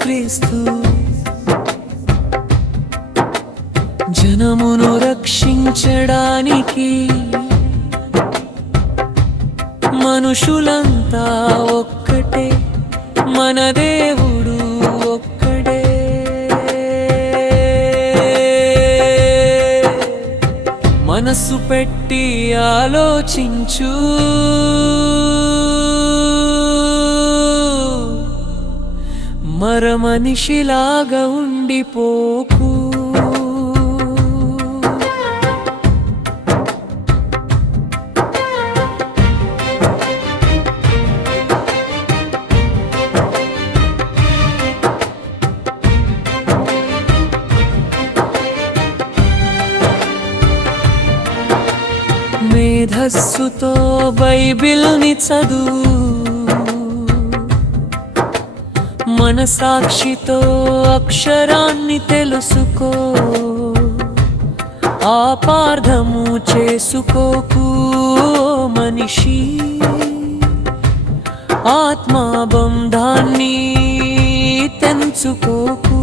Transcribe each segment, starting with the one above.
యేసుక్రీస్తు జనమును రక్షించడానికి మనుషులంతా ఒక్కటే, మన దేవుడు ఒక్కడే. మనసు పెట్టి ఆలోచించు, మరమనిషిలాగా ఉండిపోకు. మేధస్సుతో బైబిల్ని చదువు, మనసాక్షితో అక్షరాన్ని తెలుసుకో. ఆపార్థము చేసుకోకు మనిషి, ఆత్మబంధాన్ని తెంచుకోకు.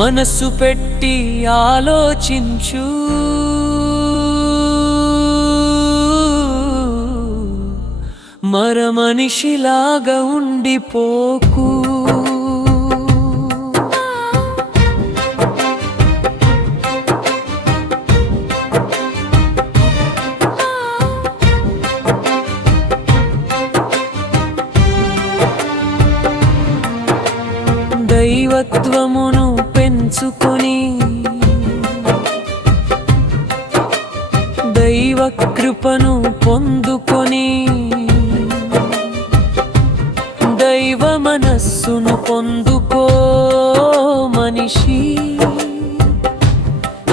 మనసు పెట్టి ఆలోచించు, మరమనిషిలాగా ఉండిపోకు. దైవత్వమును పెంచుకొని, దైవ కృపను పొందుకొని, దైవ మనస్సును పొందుకో మనిషి.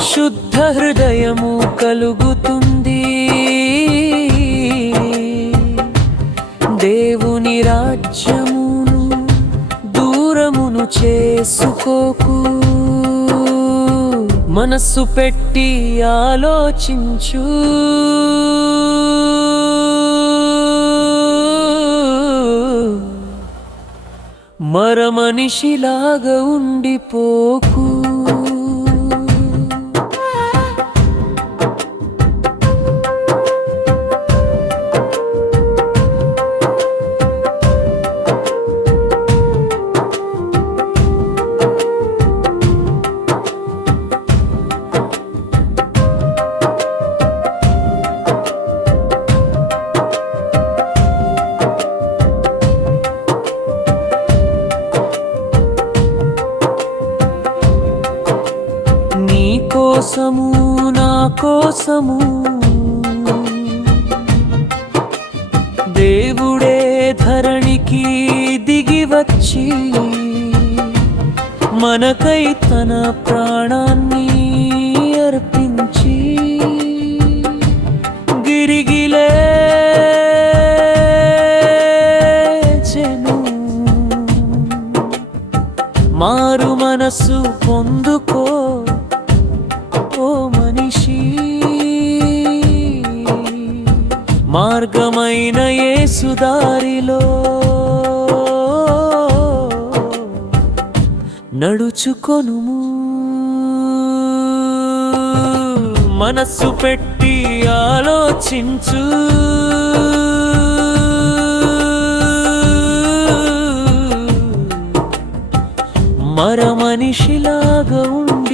శుద్ధ హృదయము కలుగుతుంది, దేవుని రాజ్యమును దూరమును చేసుకోకు. మనస్సు పెట్టి ఆలోచించు, మరమనిషిలాగా ఉండిపోకు. కోసము నా కోసము దేవుడే ధరణికి దిగి వచ్చి, మనకై తన ప్రాణాన్ని అర్పించి, గిరిగిలేచెను. మారు మనసు పొందుకో ఓ మనిషి, మార్గమైన యేసు దారిలో నడుచుకొనుము. మనస్సు పెట్టి ఆలోచించు, మరమనిషిలాగా ఉండు.